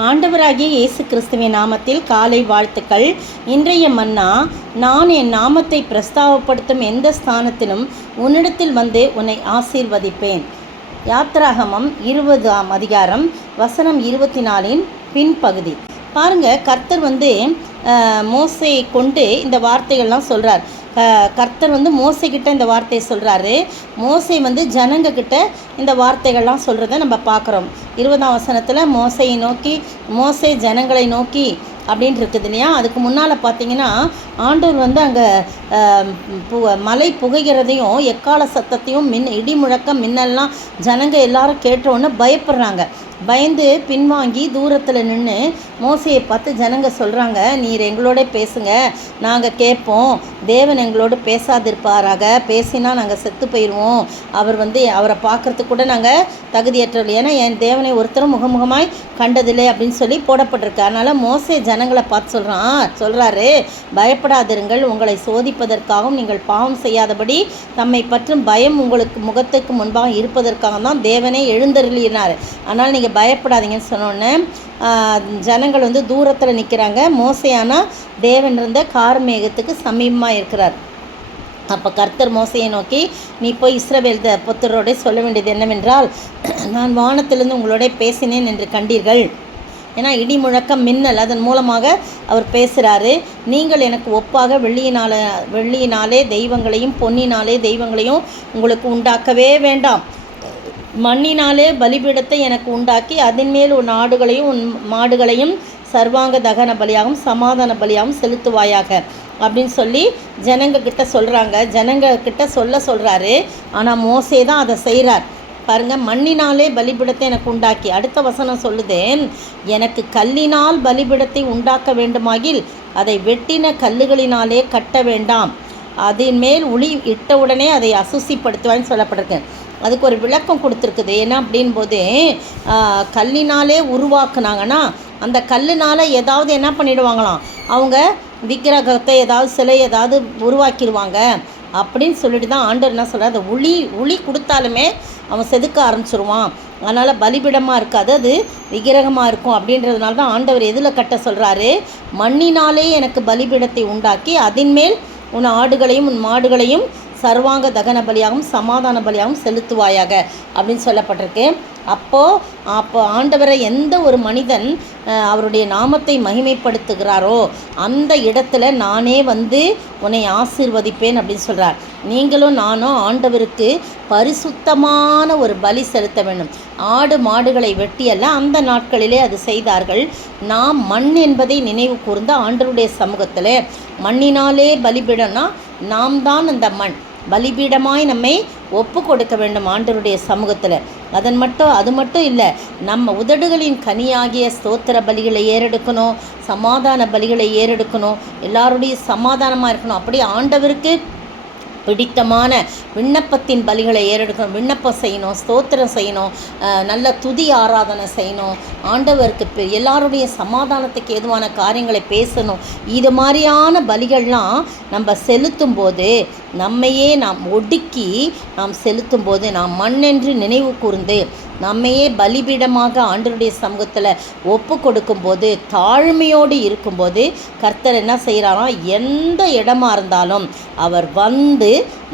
ஆண்டவராகிய இயேசு கிறிஸ்துவின் நாமத்தில் காலை வாழ்த்துக்கள். இன்றைய மன்னா, நான் என் நாமத்தை பிரஸ்தாவப்படுத்தும் எந்த ஸ்தானத்திலும் உன்னிடத்தில் வந்து உன்னை ஆசீர்வதிப்பேன். யாத்திராகமம் 20ஆம் அதிகாரம் வசனம் 24 பின்பகுதி. பாருங்கள், கர்த்தர் மோசையை கொண்டு இந்த வார்த்தைகள்லாம் சொல்கிறார். கர்த்தர் மோசைக்கிட்ட இந்த வார்த்தையை சொல்கிறாரு. மோசை ஜனங்கக்கிட்ட இந்த வார்த்தைகள்லாம் சொல்கிறத நம்ம பார்க்குறோம். 20ஆம் வசனத்தில் மோசையை நோக்கி, மோசை ஜனங்களை நோக்கி அப்படின்னு இருக்குது இல்லையா. அதுக்கு முன்னால் பார்த்தீங்கன்னா, ஆண்டவர் அங்கே மலை புகைகிறதையும் எக்கால சத்தத்தையும் இடி முழக்கம் மின்னல்லாம் ஜனங்க எல்லாரும் கேட்டோன்னு பயப்படுறாங்க. பயந்து பின்வாங்கி தூரத்தில் நின்று மோசையை பார்த்து ஜனங்க சொல்கிறாங்க, நீர் எங்களோட பேசுங்க, நாங்கள் கேட்போம். தேவன் எங்களோடு பேசாதிருப்பாராக, பேசினா நாங்கள் செத்து போயிடுவோம். அவரை பார்க்குறதுக்கு கூட நாங்கள் தகுதியற்றவர்கள், ஏன்னா என் தேவனை ஒருத்தரும் முகமுகமாய் கண்டதில்லை அப்படின்னு சொல்லி போடப்பட்டிருக்கு. அதனால் மோசே ஜனங்களை பார்த்து சொல்கிறாரு, பயப்படாதிருங்கள், உங்களை சோதிப்பதற்காகவும் நீங்கள் பாவம் செய்யாதபடி தம்மை பற்றும் பயம் உங்களுக்கு முகத்துக்கு முன்பாக இருப்பதற்காக தான் தேவனே எழுந்தருளினார். ஆனால் நீங்கள் பயப்படாதீங்கன்னு சொன்னோன்னே ஜனங்கள் தூரத்தில் நிற்கிறாங்க. மோசையானா தேவன் இருந்த கார்மேகத்துக்கு சமீபமாக இருக்கிறார். அப்போ கர்த்தர் மோசையை நோக்கி, நீ போய் இஸ்ரவேல் புத்திரரோட சொல்ல வேண்டியது என்னவென்றால், நான் வானத்திலிருந்து உங்களோட பேசினேன் என்று கண்டீர்கள். ஏன்னா இடி முழக்கம் மின்னல், அதன் மூலமாக அவர் பேசுகிறாரு. நீங்கள் எனக்கு ஒப்பாக வெள்ளியினாலே தெய்வங்களையும் பொன்னினாலே தெய்வங்களையும் உங்களுக்கு உண்டாக்கவே வேண்டாம். மண்ணினாலே பலிபீடத்தை எனக்கு உண்டாக்கி அதன் மேல் உன் ஆடுகளையும் உன் மாடுகளையும் சர்வாங்க தகன பலியாகவும் சமாதான பலியாகவும் செலுத்துவாயாக அப்படின்னு சொல்லி ஜனங்கக்கிட்ட சொல்கிறாங்க. ஜனங்கக்கிட்ட சொல்கிறாரு. ஆனால் மோசே தான் அதை செய்கிறார். பாருங்கள், மண்ணினாலே பலிபீடத்தை எனக்கு உண்டாக்கி, அடுத்த வசனம் சொல்லுது, எனக்கு கல்லினால் பலிபீடத்தை உண்டாக்க வேண்டுமாகில் அதை வெட்டின கல்லுகளினாலே கட்ட வேண்டாம், அதன் மேல் உளி இட்டவுடனே அதை அசுசிப்படுத்துவான்னு சொல்லப்பட்டிருக்கு. அதுக்கு ஒரு விளக்கம் கொடுத்துருக்குது. என்ன அப்படின் போது, கல்லினாலே உருவாக்குனாங்கன்னா அந்த கல்லுனால் ஏதாவது என்ன பண்ணிடுவாங்களாம், அவங்க விக்கிரகத்தை ஏதாவது சிலை ஏதாவது உருவாக்கிடுவாங்க அப்படின்னு சொல்லிட்டு தான் ஆண்டவர் என்ன சொல்கிறார், அந்த உளி கொடுத்தாலுமே அவன் செதுக்க ஆரம்பிச்சிருவான். அதனால் பலிபிடமாக இருக்காது, அது விக்கிரகமாக இருக்கும். அப்படின்றதுனால தான் ஆண்டவர் எதில் கட்ட சொல்கிறாரு, மண்ணினாலே எனக்கு பலிபீடத்தை உண்டாக்கி அதன் மேல் உன் ஆடுகளையும் உன் மாடுகளையும் சர்வாங்க தகன பலியாகவும் சமாதான பலியாகவும் செலுத்துவாயாக அப்படின்னு சொல்லப்பட்டிருக்கு. அப்போ ஆண்டவரை எந்த ஒரு மனிதன் அவருடைய நாமத்தை மகிமைப்படுத்துகிறாரோ அந்த இடத்துல நானே உன்னை ஆசீர்வதிப்பேன் அப்படின்னு சொல்கிறார். நீங்களும் நானும் ஆண்டவருக்கு பரிசுத்தமான ஒரு பலி செலுத்த வேண்டும். ஆடு மாடுகளை வெட்டியல்ல, அந்த நாட்களிலே அது செய்தார்கள். நாம் மண் என்பதை நினைவு கூர்ந்த ஆண்டவருடைய சமூகத்தில் மண்ணினாலே பலிபீடம்னா நாம் தான் அந்த மண், பலிபீடமாய் நம்மை ஒப்பு கொடுக்க வேண்டும் ஆண்டவருடைய சமூகத்தில். அது மட்டும் இல்லை, நம்ம உதடுகளின் கனியாகிய ஸ்தோத்திர பலிகளை ஏறெடுக்கணும், சமாதான பலிகளை ஏறெடுக்கணும், எல்லாருடைய சமாதானமாக இருக்கணும். அப்படி ஆண்டவருக்கு பிடித்தமான விண்ணப்பத்தின் பலிகளை ஏறெடுக்கணும், விண்ணப்பம் செய்யணும், ஸ்தோத்திரம் செய்யணும், நல்ல துதி ஆராதனை செய்யணும், ஆண்டவருக்கு எல்லாருடைய சமாதானத்துக்கு ஏதுவான காரியங்களை பேசணும். இது மாதிரியான பலிகள்லாம் நம்ம செலுத்தும் போது, நம்மையே நாம் ஒடுக்கி நாம் செலுத்தும் போது, நாம் மண்ணென்று நினைவு கூர்ந்து நம்மையே பலிபீடமாக ஆண்டவருடைய சமூகத்தில் ஒப்பு கொடுக்கும்போது, தாழ்மையோடு இருக்கும்போது கர்த்தர் என்ன செய்கிறாராம், எந்த இடமா இருந்தாலும் அவர்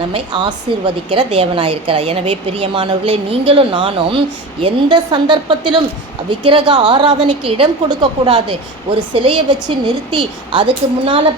நம்மை ஆசீர்வதிக்கிற தேவனாயிருக்கிறார். எனவே பிரியமானவர்களே, நீங்களும் நானும் எந்த சந்தர்ப்பத்திலும் விக்கிரக ஆராதனைக்கு இடம் கொடுக்கக்கூடாது. ஒரு சிலையை வச்சு நிறுத்தி அதுக்கு முன்னால்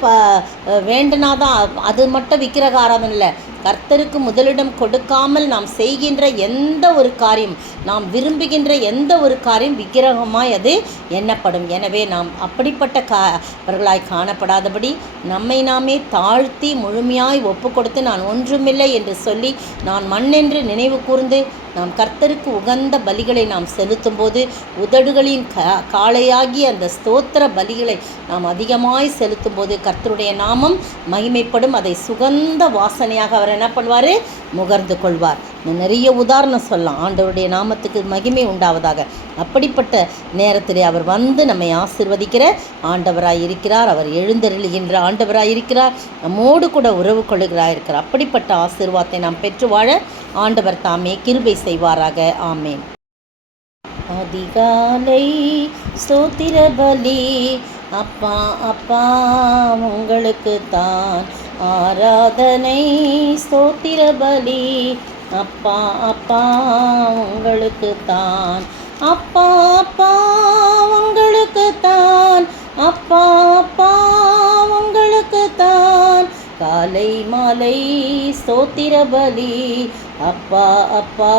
வேண்டுனாதான் அது மட்டும் விக்கிரக ஆராதனை இல்லை. கர்த்தருக்கு முதலிடம் கொடுக்காமல் நாம் செய்கின்ற எந்த ஒரு காரியம், நாம் விரும்புகின்ற எந்த ஒரு காரியம் விக்கிரகமாய் அது எண்ணப்படும். எனவே நாம் அப்படிப்பட்டவர்களாய் காணப்படாதபடி நம்மை நாமே தாழ்த்தி முழுமையாய் ஒப்பு கொடுத்து, நான் ஒன்றுமில்லை என்று சொல்லி, நான் மண்ணென்று நினைவு கூர்ந்து நாம் கர்த்தருக்கு உகந்த பலிகளை நாம் செலுத்தும் போது, உதடுகளின் காளையாகி அந்த ஸ்தோத்திர பலிகளை நாம் அதிகமாய் செலுத்தும் போது கர்த்தருடைய நாமம் மகிமைப்படும். அதை சுகந்த வாசனையாக அவர் என்ன பண்ணுவார், முகர்ந்து கொள்வார். நிறைய உதாரணம் சொல்லலாம். ஆண்டவருடைய நாமத்துக்கு மகிமை உண்டாவதாக. அப்படிப்பட்ட நேரத்திலே அவர் நம்மை ஆசீர்வதிக்கிற ஆண்டவராய் இருக்கிறார். அவர் எழுந்தருளுகின்ற ஆண்டவராய் இருக்கிறார். நம்மோடு கூட உறவு கொள்ளுகிறாயிருக்கிறார். அப்படிப்பட்ட ஆசீர்வாதத்தை நாம் பெற்று வாழ ஆண்டவர் தாமே கிருபை செய்வாராக. ஆமேன். அதிகாலை ஸ்தோத்திர பலி அப்பா அப்பா உங்களுக்கு தான் ஆராதனை. ஸ்தோத்திர பலி அப்பா அப்பா உங்களுக்கு தான். அப்பா அப்பா உங்களுக்கு தான். அப்பா அப்பா உங்களுக்கு தான். காலை மாலை ஸ்தோத்திர பலி அப்பா அப்பா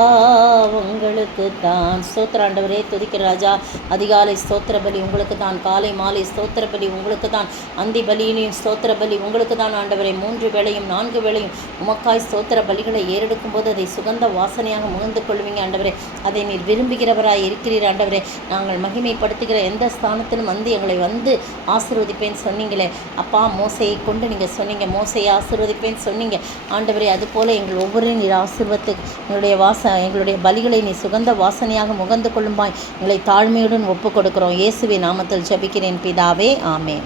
உங்களுக்கு தான். ஸ்தோத்திர ஆண்டவரே, துதிக்கிற ராஜா. அதிகாலை ஸ்தோத்திர பலி உங்களுக்கு தான். காலை மாலை ஸ்தோத்திர பலி உங்களுக்கு தான். அந்தி பலியிலையும் ஸ்தோத்திர பலி உங்களுக்கு தான் ஆண்டவரே. 3 வேளையும் 4 வேளையும் உமக்காய் ஸ்தோத்திர பலிகளை ஏறெடுக்கும் போது அதை சுகந்த வாசனையாக முகந்து கொள்வீங்க ஆண்டவரே. அதை நீர் விரும்புகிறவராய் இருக்கிறீர் ஆண்டவரே. நாங்கள் மகிமைப்படுத்துகிற எந்த ஸ்தானத்திலும் எங்களை ஆசீர்வதிப்பேன்னு சொன்னீங்களே அப்பா. மோசையை கொண்டு நீங்கள் சொன்னீங்க, மோசையை ஆசீர்வதிப்பேன்னு சொன்னீங்க ஆண்டவரே. அதுபோல் எங்கள் ஒவ்வொருவரையும் நீர் எங்களுடைய பலிகளை நீ சுகந்த வாசனையாக முகந்து கொள்ளும்பாய் எங்களை தாழ்மையுடன் ஒப்பு கொடுக்கிறோம். இயேசுவின் நாமத்தில் ஜெபிக்கிறேன் பிதாவே, ஆமென்.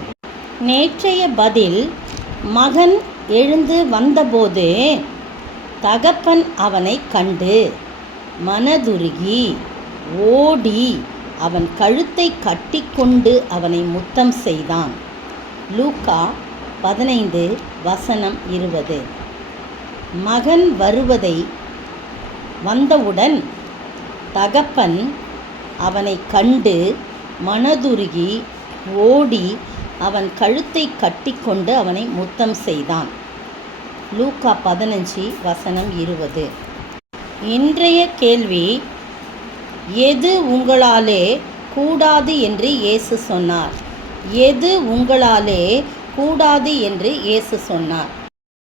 நேற்றைய பதில்: மகன் எழுந்து வந்தபோது தகப்பன் அவனை கண்டு மனதுருகி ஓடி அவன் கழுத்தை கட்டிக்கொண்டு அவனை முத்தம் செய்தான். லூக்கா 15:20. மகன் வந்தவுடன் தகப்பன் அவனை கண்டு மனதுருகி ஓடி அவன் கழுத்தை கட்டிக்கொண்டு அவனை முத்தம் செய்தான். லூக்கா 15:20. இன்றைய கேள்வி: எது உங்களாலே கூடாது என்று இயேசு சொன்னார்? எது உங்களாலே கூடாது என்று இயேசு சொன்னார்?